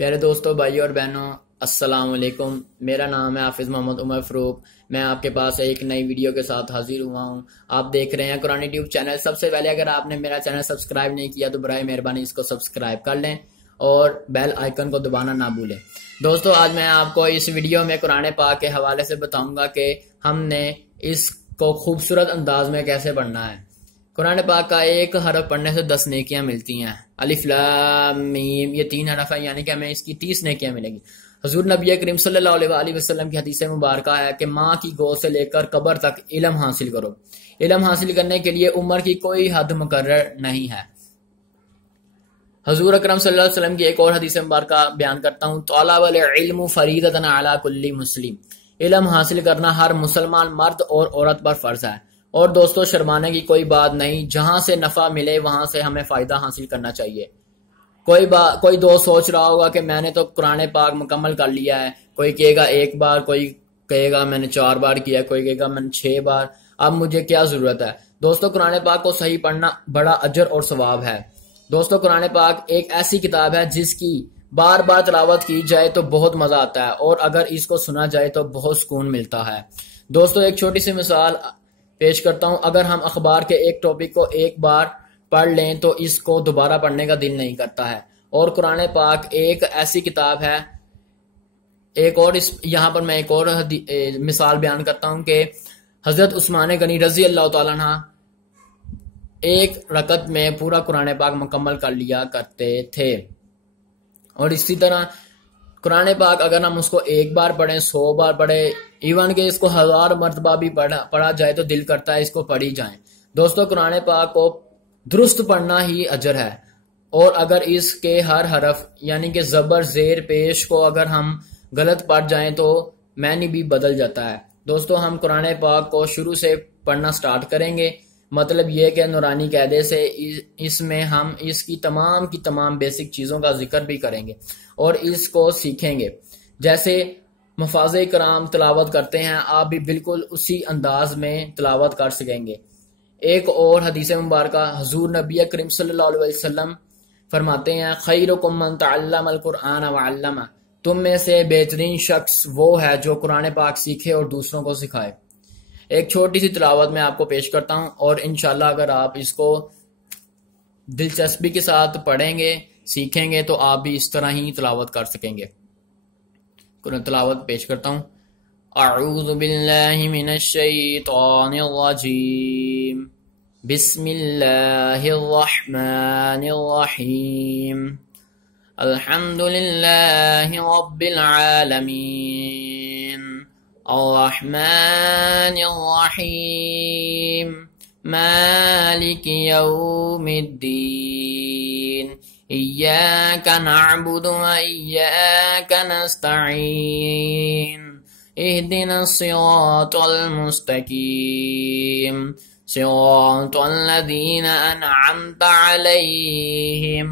प्यारे दोस्तों, भाइयों और बहनों, अस्सलाम वालेकुम। मेरा नाम है हाफिज़ मोहम्मद उमर फ़रूक। मैं आपके पास एक नई वीडियो के साथ हाजिर हुआ हूँ। आप देख रहे हैं कुरानी ट्यूब चैनल। सबसे पहले अगर आपने मेरा चैनल सब्सक्राइब नहीं किया तो बराए मेहरबानी इसको सब्सक्राइब कर लें और बेल आइकन को दबाना ना भूलें। दोस्तों, आज मैं आपको इस वीडियो में कुरान पाक के हवाले से बताऊंगा कि हमने इसको खूबसूरत अंदाज में कैसे पढ़ना है। कुरान पाक का एक हरफ पढ़ने से 10 नेकियां मिलती हैं। अलिफ लाम मीम, ये 3 हरफ है, यानी कि हमें इसकी 30 नेकियां मिलेंगी। हजूर नबी करीम सल्लल्लाहु अलैहि वसल्लम की हदीस मुबारक है कि माँ की गोद से लेकर कब्र तक इल्म हासिल करो। इल्म हासिल करने के लिए उम्र की कोई हद मुकर्रर नहीं है। हजूर अकरम सल्लल्लाहु अलैहि वसल्लम की एक और हदीस मुबारक बयान करता हूँ, तलबुल इल्म फरीदतन अला कुल्ली मुस्लिम। इल्म हासिल करना हर मुसलमान मर्द और औरत पर फर्ज है। और दोस्तों, शर्माने की कोई बात नहीं, जहां से नफा मिले वहां से हमें फायदा हासिल करना चाहिए। कोई दोस्त सोच रहा होगा कि मैंने तो कुरान पाक मुकम्मल कर लिया है। कोई कहेगा 1 बार, कोई कहेगा मैंने 4 बार किया, कोई कहेगा मैंने 6 बार, अब मुझे क्या जरूरत है। दोस्तों, कुरान पाक को सही पढ़ना बड़ा अजर और सवाब है। दोस्तों, कुरान पाक एक ऐसी किताब है जिसकी बार बार तिलावत की जाए तो बहुत मजा आता है और अगर इसको सुना जाए तो बहुत सुकून मिलता है। दोस्तों, एक छोटी सी मिसाल पेश करता हूं। अगर हम अखबार के एक टॉपिक को एक बार पढ़ लें तो इसको दोबारा पढ़ने का दिल नहीं करता है। और कुरान पाक एक ऐसी किताब है। एक और यहाँ पर मैं एक और मिसाल बयान करता हूं कि हजरत उस्मान गनी रजी अल्लाह तआला अन्हु एक रकत में पूरा कुरान पाक मुकम्मल कर लिया करते थे। और इसी तरह कुरान पाक अगर हम उसको 1 बार पढ़ें, 100 बार पढ़े, इवन के इसको 1000 मरतबा भी पढ़ा जाए तो दिल करता है इसको पढ़ी जाए। दोस्तों, कुरान पाक को दुरुस्त पढ़ना ही अजर है। और अगर इसके हर हरफ यानी कि जबर जेर पेश को अगर हम गलत पढ़ जाएं तो मैनी भी बदल जाता है। दोस्तों, हम कुरान पाक को शुरू से पढ़ना स्टार्ट करेंगे। मतलब यह कि नूरानी कायदे से इसमें हम इसकी तमाम बेसिक चीज़ों का जिक्र भी करेंगे और इसको सीखेंगे। जैसे मुफाज़े कराम तिलावत करते हैं, आप भी बिल्कुल उसी अंदाज में तिलावत कर सकेंगे। एक और हदीस मुबारक हजूर नबी करीम सल्लल्लाहु अलैहि वसल्लम फरमाते हैं, खैरुकुम मन तअल्लमल कुरआन व अल्लमा। तुम में से बेहतरीन शख्स वो है जो कुरान पाक सीखे और दूसरों को सिखाए। एक छोटी सी तिलावत मैं आपको पेश करता हूं और इंशाल्लाह अगर आप इसको दिलचस्पी के साथ पढ़ेंगे, सीखेंगे तो आप भी इस तरह ही तिलावत कर सकेंगे। तिलावत पेश करता हूं। अऊज़ु बिल्लाहि मिनश शैतानिर रजीम। बिस्मिल्लाहिर रहमानिर रहीम। अल्हम्दुलिल्लाहि रब्बिल आलमीन। अर्रहमानिर रहीम। मालिकि यौमिद्दीन। इय्याका नअबुदु व इय्याका नस्तईन। इहदिनस सिरातल मुस्तकीम। सिरातल लज़ीना अनअमत अलैहिम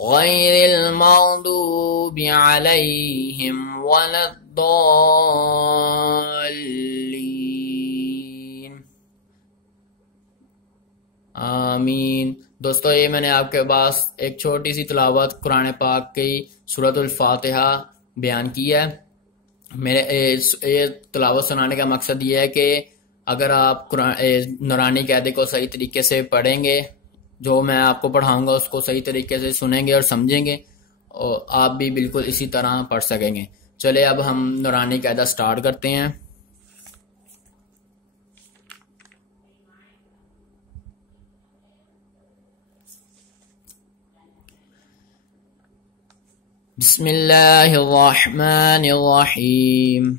गैरिल मग़दूबि अलैहिम वलद्दॉल्लीन। आमीन। दोस्तों, ये मैंने आपके पास एक छोटी सी तिलावत कुरान पाक की सूरतुल फातिहा बयान की है। मेरे ये तिलावत सुनाने का मकसद ये है कि अगर आप नूरानी कायदे को सही तरीके से पढ़ेंगे, जो मैं आपको पढ़ाऊंगा उसको सही तरीके से सुनेंगे और समझेंगे, और आप भी बिल्कुल इसी तरह पढ़ सकेंगे। चले अब हम नूरानी कायदा स्टार्ट करते हैं। बिस्मिल्लाहिर्रहमानिर्रहीम।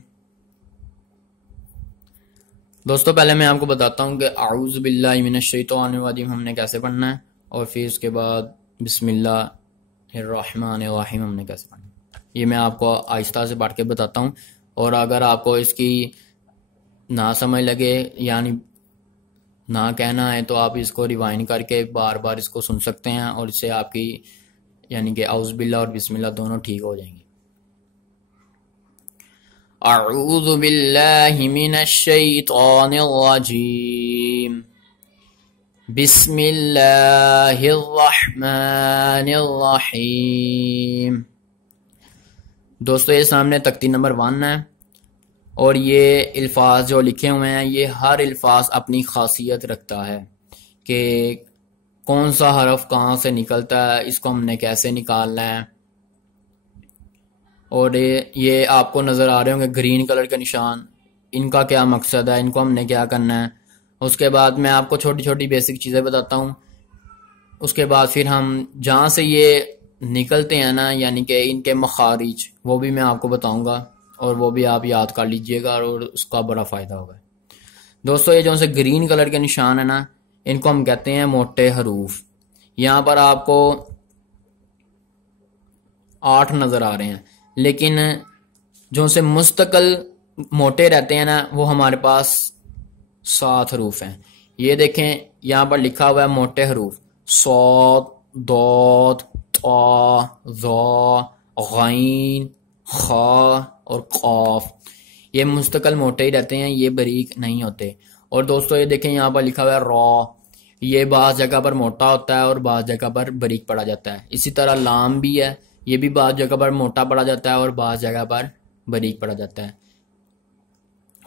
दोस्तों, पहले मैं आपको बताता हूँ कि आऊज़ु बिल्लाहि मिनश शैतानिर रजीम हमने कैसे पढ़ना है और फिर उसके बाद बिस्मिल्लाहिर्रहमानिर्रहीम हमने कैसे पढ़ना है। ये मैं आपको आहिस्ता से पढ़ के बताता हूँ। और अगर आपको इसकी ना समझ लगे यानी ना कहना है तो आप इसको रिवाइंड करके बार बार इसको सुन सकते हैं और इससे आपकी यानी कि आउज़ बिल्लाह और बिस्मिल्लाह दोनों ठीक हो जाएंगे। अऊज़ु बिल्लाहि मिनश शैतानिर रजीम। बिस्मिल्लाहिर्रहमानिर्रहीम। दोस्तों ये सामने तख्ती नंबर 1 है और ये अल्फाज जो लिखे हुए हैं ये हर अल्फाज अपनी खासियत रखता है कि कौन सा हरफ कहाँ से निकलता है, इसको हमने कैसे निकालना है। और ये आपको नज़र आ रहे होंगे ग्रीन कलर के निशान, इनका क्या मकसद है, इनको हमने क्या करना है। उसके बाद मैं आपको छोटी छोटी बेसिक चीज़ें बताता हूँ। उसके बाद फिर हम जहाँ से ये निकलते हैं ना, यानी कि इनके मखारिज, वो भी मैं आपको बताऊँगा और वो भी आप याद कर लीजिएगा और उसका बड़ा फ़ायदा होगा। दोस्तों ये जो से ग्रीन कलर के निशान है ना, इनको हम कहते हैं मोटे हरूफ। यहाँ पर आपको 8 नज़र आ रहे हैं, लेकिन जो से मुस्तकिल मोटे रहते हैं ना वो हमारे पास 7 हरूफ हैं। ये देखें यहाँ पर लिखा हुआ है मोटे हरूफ सौद, दौद, ता, ज़ा, गैन, खा और क़ाफ। ये मुस्तकिल मोटे ही रहते हैं, ये बारीक नहीं होते। और दोस्तों ये देखें यहाँ पर लिखा हुआ है रॉ, ये बाज़ जगह पर मोटा होता है और बाज़ जगह पर बारीक पड़ा जाता है। इसी तरह लाम भी है, ये भी बाज़ जगह पर मोटा पड़ा जाता है और बाज़ जगह पर बारीक पड़ा जाता है।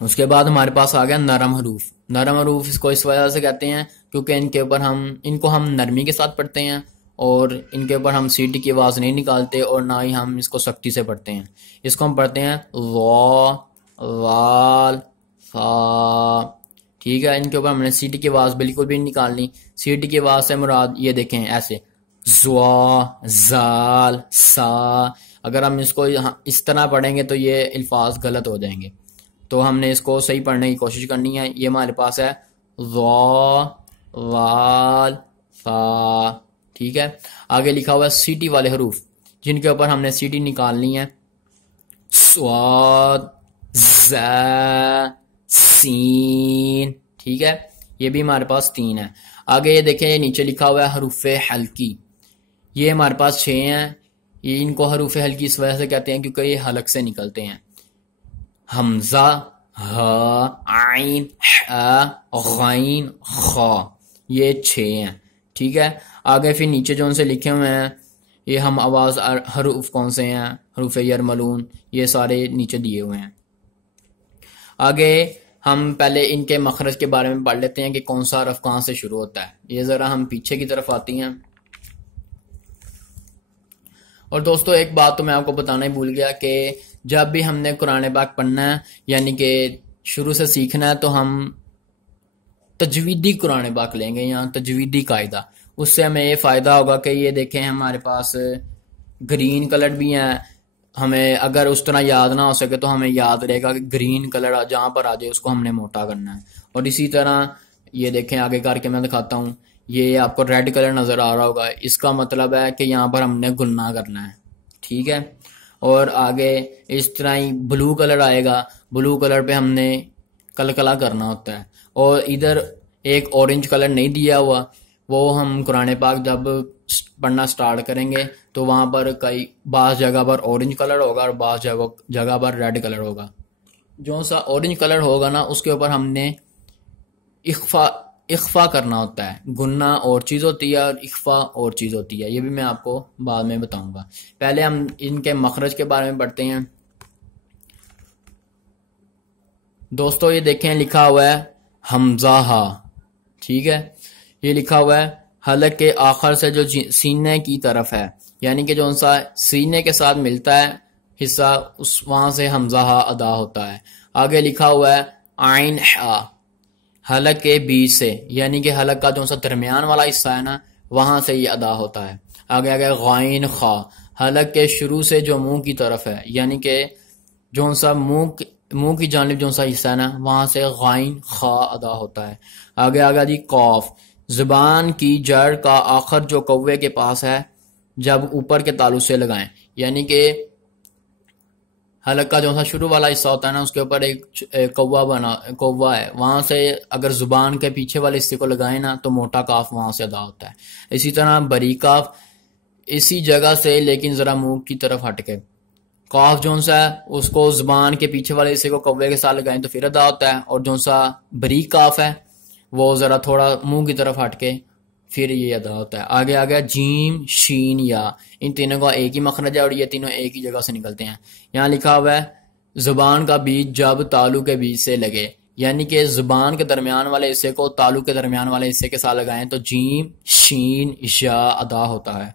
उसके बाद हमारे पास आ गया नरम हरूफ। नरम हरूफ इसको इस वजह से कहते हैं क्योंकि इनको हम नरमी के साथ पढ़ते हैं और इनके ऊपर हम सीटी की आवाज़ नहीं निकालते और ना ही हम इसको सख्ती से पढ़ते हैं। इसको हम पढ़ते हैं वा, वाल, फा। ठीक है, इनके ऊपर हमने सीटी की आवाज़ बिल्कुल भी नहीं निकालनी। सीटी की आवाज़ से मुराद ये देखें ऐसे ज़्वा, ज़ाल, सा। अगर हम इसको इस तरह पढ़ेंगे तो ये अल्फाज गलत हो जाएंगे, तो हमने इसको सही पढ़ने की कोशिश करनी है। ये हमारे पास है ज़ा, वाल, फा। ठीक है, आगे लिखा हुआ है सीटी वाले हरूफ जिनके ऊपर हमने सीटी निकालनी है स्वाद, ज़ा, सीन। ठीक है, ये भी हमारे पास 3 है। आगे ये देखें, ये नीचे लिखा हुआ है हरूफे हल्की, ये हमारे पास 6 हैं। ये इनको हरूफे हल्की इस वजह से कहते हैं क्योंकि ये हलक से निकलते हैं। हमजा, हा, आइन, हा, गैन, खा, ये 6 हैं। ठीक है, आगे फिर नीचे जो उनसे लिखे हुए हैं ये हम आवाज़ हरूफ कौन से हैं, हरूफ यरमलून, ये सारे नीचे दिए हुए हैं। आगे हम पहले इनके मखरज के बारे में पढ़ लेते हैं कि कौन सा हरफ कहाँ से शुरू होता है। ये ज़रा हम पीछे की तरफ आती हैं। और दोस्तों एक बात तो मैं आपको बताना ही भूल गया कि जब भी हमने कुरान पाक पढ़ना है यानी कि शुरू से सीखना है तो हम तजवीदी कुरान पाक लेंगे, यहाँ तजवीदी कायदा। उससे हमें ये फ़ायदा होगा कि ये देखें हमारे पास ग्रीन कलर भी हैं, हमें अगर उस तरह याद ना हो सके तो हमें याद रहेगा कि ग्रीन कलर जहाँ पर आ जाए उसको हमने मोटा करना है। और इसी तरह ये देखें आगे करके मैं दिखाता हूँ, ये आपको रेड कलर नज़र आ रहा होगा, इसका मतलब है कि यहाँ पर हमने गुन्ना करना है। ठीक है, और आगे इस तरह ही ब्लू कलर आएगा, ब्लू कलर पे हमने कलकला करना होता है। और इधर एक ऑरेंज कलर नहीं दिया हुआ, वो हम कुरान पाक जब पढ़ना स्टार्ट करेंगे तो वहाँ पर कई बाज़ जगह पर ऑरेंज कलर होगा और बाज़ जगह पर रेड कलर होगा। जो सा ऑरेंज कलर होगा ना उसके ऊपर हमने इख्फा करना होता है। गुन्ना और चीज़ होती है और इख्फा और चीज़ होती है, ये भी मैं आपको बाद में बताऊंगा। पहले हम इनके मखरज के बारे में पढ़ते हैं। दोस्तों ये देखें लिखा हुआ है हमजा हा। ठीक है, ये लिखा हुआ है हलक के आखिर से जो सीने की तरफ है, यानी कि जो सा सीने के साथ मिलता है हिस्सा उस वहां से हमजा हा अदा होता है। आगे लिखा हुआ है आइन हा, हलक के बीच से, यानी कि हलक का जो सा दरमियान वाला हिस्सा है ना वहां से ये अदा होता है। आगे आगे गैन खा, हलक के शुरू से जो मुंह की तरफ है, यानी कि जो सा मुंह की जानिब जो सा हिस्सा है ना वहां से गैन खा अदा होता है। आगे आगे जी कौफ, जुबान की जड़ का आखिर जो कौवे के पास है जब ऊपर के तालु से लगाएं, यानी कि हलक का जो सा शुरू वाला हिस्सा होता है ना उसके ऊपर एक कौवा है, वहां से अगर जुबान के पीछे वाले हिस्से को लगाए ना तो मोटा काफ वहां से अदा होता है। इसी तरह बरीक काफ इसी जगह से लेकिन जरा मुंह की तरफ हटके, काफ जो सा है उसको जुबान के पीछे वाले हिस्से को कौवे के साथ लगाएं तो फिर अदा होता है, और जो सा बरीक काफ है वो जरा थोड़ा मुंह की तरफ हटके फिर ये अदा होता है। आगे आ गया जीम शीन या, इन तीनों का एक ही मखरज है और ये तीनों एक ही जगह से निकलते हैं। यहाँ लिखा हुआ है जुबान का बीच जब तालु के बीच से लगे, यानी कि जुबान के दरमियान वाले हिस्से को तालु के दरमियान वाले हिस्से के साथ लगाएं तो जीम शीन या अदा होता है।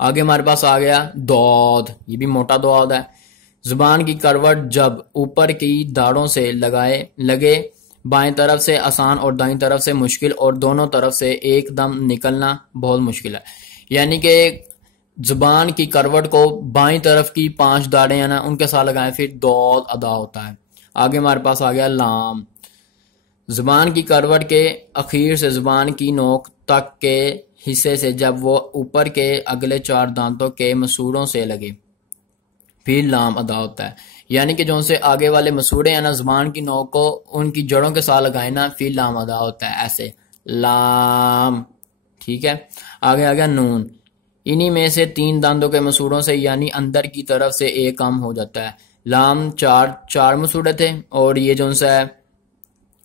आगे हमारे पास आ गया दौद, ये भी मोटा दौद है। जुबान की करवट जब ऊपर की दाढ़ों से लगे, बाएं तरफ से आसान और दाईं तरफ से मुश्किल और दोनों तरफ से एकदम निकलना बहुत मुश्किल है। यानी कि जुबान की करवट को बाईं तरफ की 5 दाढ़ें हैं ना उनके साथ लगाएं फिर दौद अदा होता है। आगे हमारे पास आ गया लाम, जुबान की करवट के अखीर से जुबान की नोक तक के हिस्से से जब वो ऊपर के अगले 4 दांतों के मसूड़ों से लगे फिर लाम अदा होता है। यानी कि जो उनसे आगे वाले मसूड़े हैं ना जुबान की नोक को उनकी जड़ों के साथ लगाए ना फिर लाम अदा होता है, ऐसे लाम। ठीक है, आगे आ गया नून, इन्हीं में से 3 दांतों के मसूड़ों से यानी अंदर की तरफ से एक कम हो जाता है। लाम चार मसूड़े थे और ये जो सा है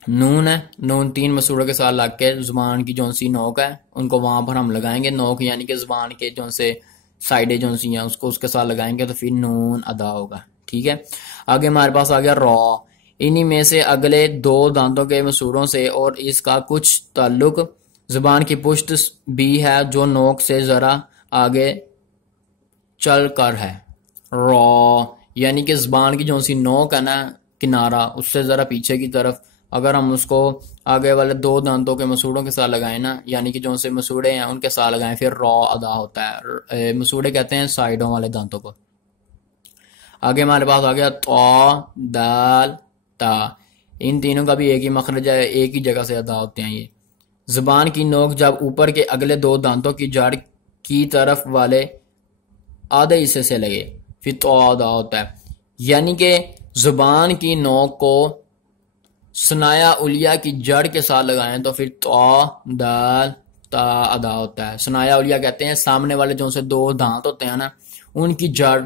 नून है, नून 3 मसूड़ों के साथ लग के जुबान की जो सी नोक है उनको वहां पर हम लगाएंगे। नोक यानी कि जुबान के जो से साइडें जो सी हैं उसको उसके साथ लगाएंगे तो फिर नून अदा होगा। ठीक है, आगे हमारे पास आ गया रॉ, इन्हीं में से अगले 2 दांतों के मसूड़ों से और इसका कुछ ताल्लुक जुबान की पुष्ट भी है जो नोक से जरा आगे चल कर है। रॉ यानी कि जुबान की जो सी नोक है ना किनारा उससे जरा पीछे की तरफ अगर हम उसको आगे वाले 2 दांतों के मसूड़ों के साथ लगाएं ना यानी कि जो से मसूड़े हैं उनके साथ लगाएं फिर रॉ अदा होता है। मसूड़े कहते हैं साइडों वाले दांतों को। आगे हमारे पास आ गया तो दाल ता, इन तीनों का भी एक ही मखरज है, एक ही जगह से अदा होते हैं। ये जुबान की नोक जब ऊपर के अगले 2 दांतों की जड़ की तरफ वाले आधे हिस्से से लगे फिर तो अदा होता है। यानी कि जुबान की नोक को सनाया उलिया की जड़ के साथ लगाएं तो फिर तो दाल ता अदा होता है। सनाया उलिया कहते हैं सामने वाले जो से 2 दांत होते हैं ना उनकी जड़,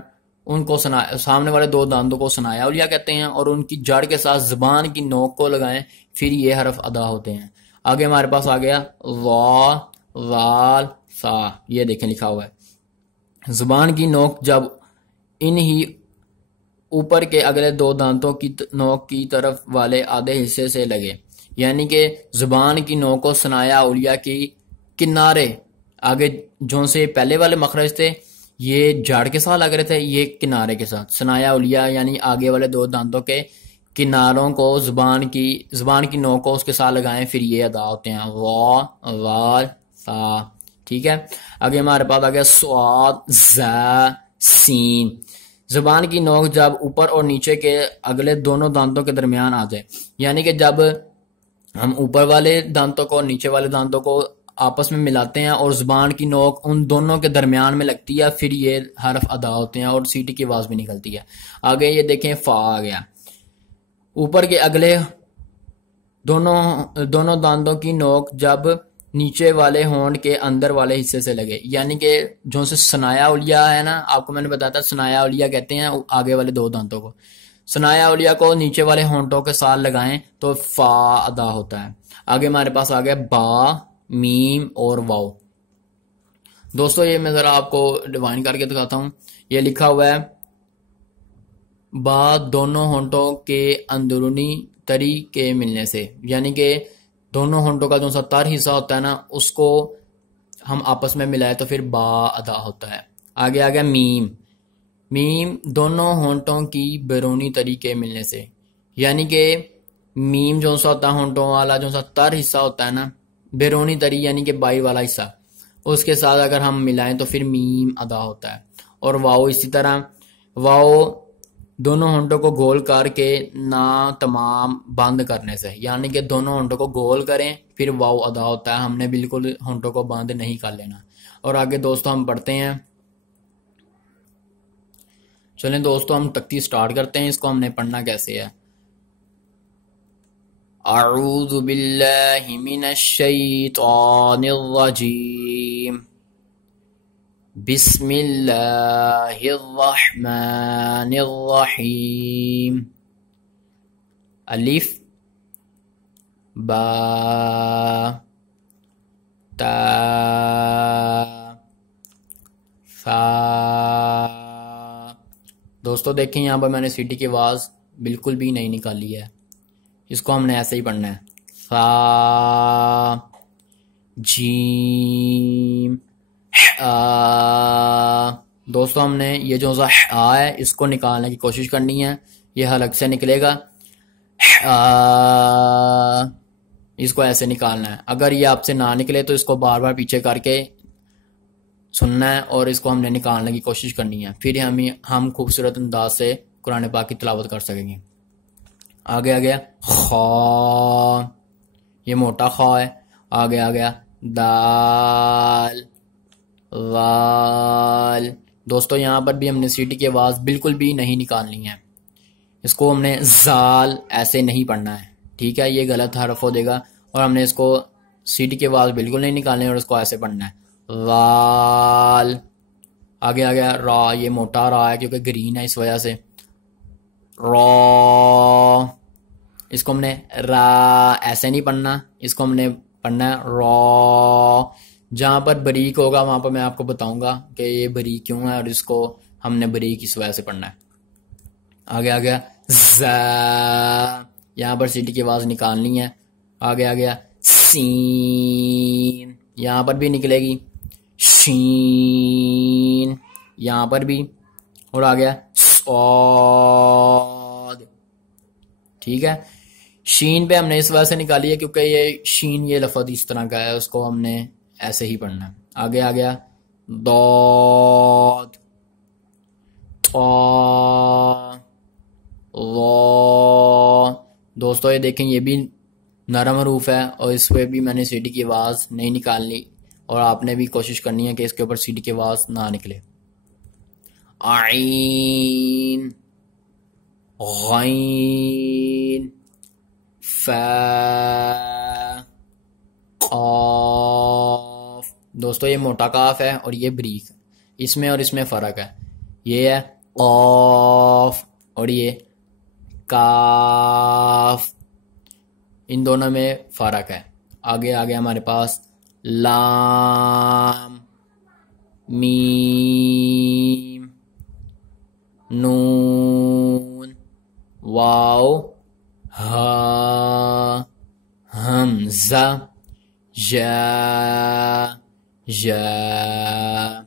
उनको सामने वाले 2 दांतों को सनाया उलिया कहते हैं और उनकी जड़ के साथ जुबान की नोक को लगाएं फिर ये हरफ अदा होते हैं। आगे हमारे पास आ गया वा वाल सा, ये देखें लिखा हुआ है जुबान की नोक जब इन ही ऊपर के अगले 2 दांतों की नोक की तरफ वाले आधे हिस्से से लगे, यानी कि जुबान की नोक को सनाया उलिया की किनारे आगे जो से पहले वाले मखरज थे ये जड़ के साथ लग रहे थे, ये किनारे के साथ सनाया उलिया यानी आगे वाले 2 दांतों के किनारों को जुबान की नोक को उसके साथ लगाएं फिर ये अदा होते हैं वा वाल सा। ठीक है, आगे हमारे पास आ गया स्वाद ज़ा सीन, जुबान की नोक जब ऊपर और नीचे के अगले दोनों दांतों के दरमियान आ जाए, यानी कि जब हम ऊपर वाले दांतों को नीचे वाले दांतों को आपस में मिलाते हैं और जुबान की नोक उन दोनों के दरमियान में लगती है फिर ये हरफ अदा होते हैं और सीटी की आवाज भी निकलती है। आगे ये देखें फा आ गया, ऊपर के अगले दोनों दांतों की नोक जब नीचे वाले होंठ के अंदर वाले हिस्से से लगे, यानी कि जो से सनाया उलिया है ना, आपको मैंने बताया था सनाया उलिया कहते हैं आगे वाले 2 दांतों को, सनाया उलिया को नीचे वाले होंठों के साथ लगाएं तो फा अदा होता है। आगे हमारे पास आ गया बा मीम और वाओ। दोस्तों ये मैं जरा आपको डिवाइन करके दिखाता हूं, ये लिखा हुआ है बा दोनों होंठों के अंदरूनी तरी के मिलने से, यानी कि दोनों होंठों का जो सा तर हिस्सा होता है ना उसको हम आपस में मिलाए तो फिर बा अदा होता है। आगे आ गया मीम, मीम दोनों होंठों की बैरूनी तरी के मिलने से, यानी कि मीम जो सा होता है होंठों वाला जो सा तर हिस्सा होता है ना बैरूनी तरी यानी कि बाई वाला हिस्सा उसके साथ अगर हम मिलाएं तो फिर मीम अदा होता है। और वाओ इसी तरह, वाओ दोनों होंठों को गोल करके ना तमाम बंद करने से, यानी कि दोनों होंठों को गोल करें फिर वाओ अदा होता है, हमने बिल्कुल होंठों को बंद नहीं कर लेना। और आगे दोस्तों हम पढ़ते हैं, चलें दोस्तों हम तख्ती स्टार्ट करते हैं, इसको हमने पढ़ना कैसे है। अऊज़ु बिल्लाहि मिनश शैतानिर रजीम, बिस्मिल्लाहिर्रहमानिर्रहीम, अलिफ बा ता, सा। दोस्तों देखें यहाँ पर मैंने सीटी की आवाज़ बिल्कुल भी नहीं निकाली है, इसको हमने ऐसे ही पढ़ना है। सा, जीम, दोस्तों हमने ये जो सा आ है इसको निकालने की कोशिश करनी है, ये हलक से निकलेगा। इसको ऐसे निकालना है। अगर ये आपसे ना निकले तो इसको बार बार पीछे करके सुनना है और इसको हमने निकालने की कोशिश करनी है, फिर हम खूबसूरत अंदाज से कुरान पाक की तिलावत कर सकेंगे। आगे आ गया खा, ये मोटा खा है। आगे आ गया दाल, वाल। दोस्तों यहाँ पर भी हमने सीटी की आवाज़ बिल्कुल भी नहीं निकालनी है, इसको हमने जाल ऐसे नहीं पढ़ना है, ठीक है। ये गलत हरफ हो देगा और हमने इसको सीटी की आवाज़ बिल्कुल नहीं निकालनी है और इसको ऐसे पढ़ना है, वाल। आगे आ गया रा, ये मोटा रा है क्योंकि ग्रीन है इस वजह से। रॉ, इसको हमने रा ऐसे नहीं पढ़ना, इसको हमने पढ़ना है रॉ। जहाँ पर बारीक होगा वहाँ पर मैं आपको बताऊंगा कि ये बारीक क्यों है और इसको हमने बारीक इस वजह से पढ़ना है। आगे आ गया ज़ा, यहाँ पर सीटी की आवाज़ निकालनी है। आगे आ गया सीन, यहाँ पर भी निकलेगी। शीन, यहाँ पर भी। और आ गया सौद, ठीक है। शीन पे हमने इस वजह से निकाली है क्योंकि ये शीन ये लफ्ज़ इस तरह का है, उसको हमने ऐसे ही पढ़ना है। आगे आ गया दौद, दोस्तों ये देखें ये भी नरम हरूफ है और इस पर भी मैंने सीटी की आवाज़ नहीं निकालनी और आपने भी कोशिश करनी है कि इसके ऊपर सीटी की आवाज़ ना निकले। आइन, गैन, फा, काफ। दोस्तों ये मोटा काफ है और ये बारीक, इसमें और इसमें फ़र्क है। ये है काफ और ये काफ, इन दोनों में फ़र्क है। आगे आ गया हमारे पास लाम, मीम, नून, वाव, हा, हमज़ा, या, या।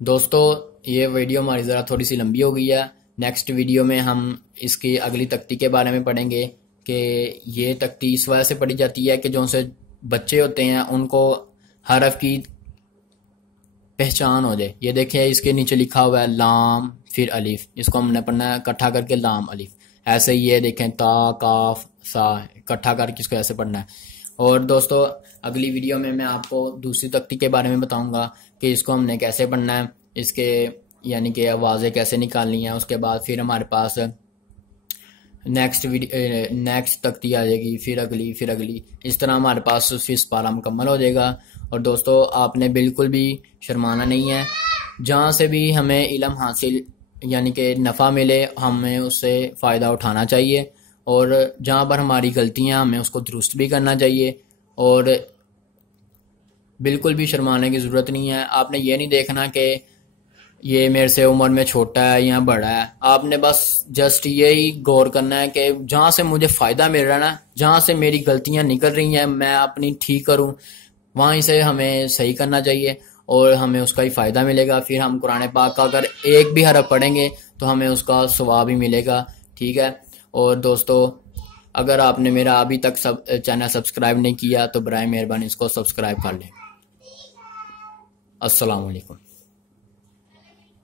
दोस्तों ये वीडियो हमारी ज़रा थोड़ी सी लंबी हो गई है। नेक्स्ट वीडियो में हम इसकी अगली तख्ती के बारे में पढ़ेंगे कि ये तख्ती इस वजह से पढ़ी जाती है कि जो उनसे बच्चे होते हैं उनको हरफ की पहचान हो जाए। ये देखिए इसके नीचे लिखा हुआ है लाम फिर अलिफ, इसको हमने पढ़ना है इकट्ठा करके लाम अलिफ। ऐसे ही ये देखें ता काफ सा, इकट्ठा करके इसको ऐसे पढ़ना है। और दोस्तों अगली वीडियो में मैं आपको दूसरी तख्ती के बारे में बताऊंगा कि इसको हमने कैसे पढ़ना है, इसके यानी कि आवाज़ें कैसे निकालनी है। उसके बाद फिर हमारे पास नेक्स्ट तख्ती आ जाएगी, फिर अगली, इस तरह हमारे पास फिर पारा मुकम्मल हो जाएगा। और दोस्तों आपने बिल्कुल भी शर्माना नहीं है, जहाँ से भी हमें इल्म हासिल यानी कि नफ़ा मिले हमें उससे फ़ायदा उठाना चाहिए और जहाँ पर हमारी गलतियाँ हमें उसको दुरुस्त भी करना चाहिए और बिल्कुल भी शर्माने की ज़रूरत नहीं है। आपने ये नहीं देखना कि ये मेरे से उम्र में छोटा है या बड़ा है, आपने बस जस्ट यही गौर करना है कि जहाँ से मुझे फ़ायदा मिल रहा है ना, जहाँ से मेरी गलतियाँ निकल रही हैं मैं अपनी ठीक करूँ, वहीं से हमें सही करना चाहिए और हमें उसका ही फ़ायदा मिलेगा। फिर हम कुरान पाक का अगर एक भी हरफ पढ़ेंगे तो हमें उसका सवाब ही मिलेगा, ठीक है। और दोस्तों अगर आपने मेरा अभी तक चैनल सब्सक्राइब नहीं किया तो बराए मेहरबानी इसको सब्सक्राइब कर लें। अस्सलाम वालेकुम।